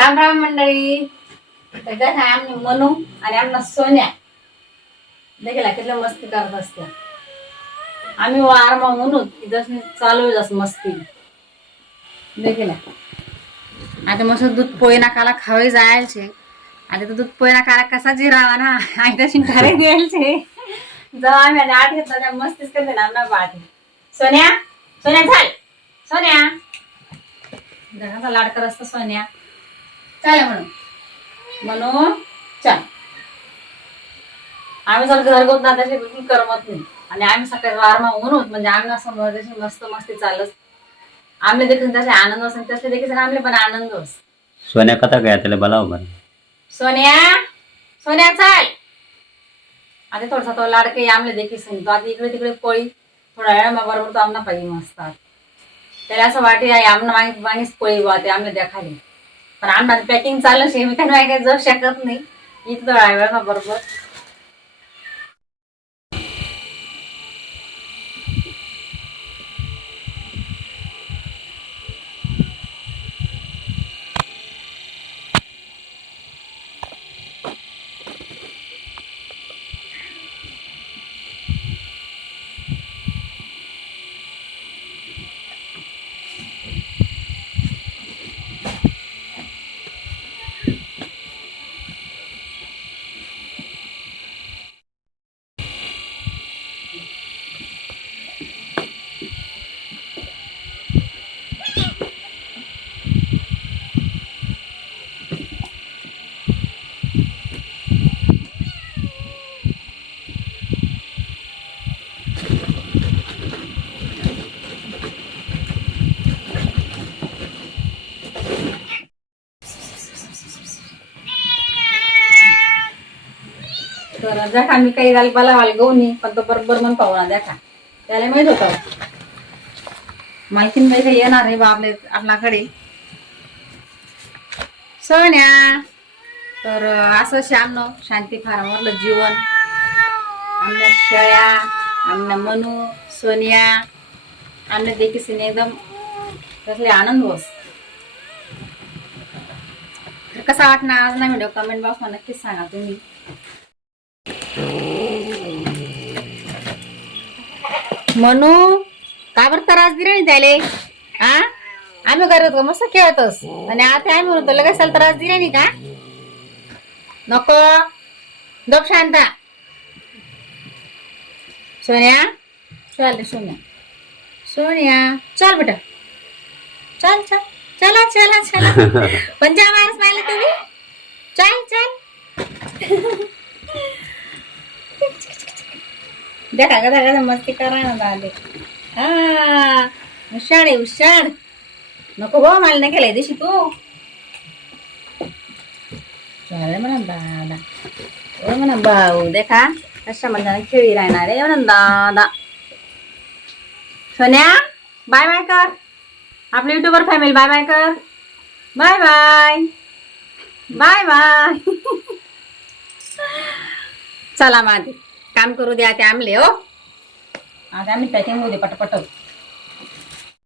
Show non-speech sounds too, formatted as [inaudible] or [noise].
राम राम मंडळी. तर कसं आहे आम्ही मनू आणि आमना सोन्या. देखील किती मस्ती करत असते आम्ही वारमा म्हणून जसं चालू जस मस्ती. देखील. आता मस्त दूध पोयना काला खावे जायचे आता तर दूध पोयना काला कसा जिरावा ना. आणि तशी घरे द्यायचे जेव्हा आम्ही आता आठ घेतला त्या मस्तीच करते ना आमना बात सोन्या? सोन्या झाल सोन्या. जगाचा लाडकर असतो सोन्या. चाल म्हणून. म्हणून चल आम्ही जर घरगुत ना तसे बिलकुल करमत नाही. आणि आम्ही सकाळी वारमा म्हणून म्हणजे आम्ही असं तशी मस्त मस्ती चालत. आमले देखील तसे आनंद असेल तसे देखील आमले पण आनंद अस सोन्या कथा काय त्याला बोलाव बरं? सोन्या सोन्या चाल. आता थोडासा तो लाडके आमले देखील सांगतो आता इकडे तिकडे पळी थोडा वेळा मग बरोबर तो आमना पाहिजे मस्तात त्याला असं वाटे आहे आमना मागे मागेच पळी बा ते आमले देखाले पण आमना पॅकिंग चालू शे मी त्यांना काय जाऊ शकत नाही. इथं आहे वेळ बरोबर. तर देखा मी काही झाली मला वाली गवनी पण तो बरोबर मन पाहुणा देखा. त्याला माहीत होतं. माहिती नाही येणार आहे बा आपले आपल्याकडे. सोन्या तर असं श्यामनं शांती फार्मवरलं जीवन. आमच्या शेळ्या आमना मनू सोनिया आमने देखील एकदम कसले आनंद होस. तर कसा वाटणार? आज ना व्हिडिओ कमेंट बॉक्समध्ये नक्कीच सांगा तुम्ही. म्हणू का बरं त्रास दिला नाही त्याले हा आम्ही करत का मस्त खेळतोस. आणि आता आम्ही म्हणतो लगेच त्याला त्रास दिला नाही का? नको. गप शांता. सोन्या? चल रे सोन्या. सोन्या चल बेटा. चल चल. चला चला चला. [laughs] पंजाब मारस पाहिलं तुम्ही? चल चल. देखा कदा कदा मस्ती करा ना दादे हा हुशार आहे हुशार. नको भाऊ मला नाही केलंय दिशी तू. चालेल म्हणा दादा. हो ओ म्हणा भाऊ देखा कशा म्हणजे खेळी राहणार आहे म्हणा दादा. सोन्या बाय बाय कर. आपली युट्यूबर फॅमिली बाय बाय कर. बाय बाय बाय बाय चला माझे काम करू द्या ते आमले हो. आता आम्ही त्याच्यामध्ये होऊ पटपट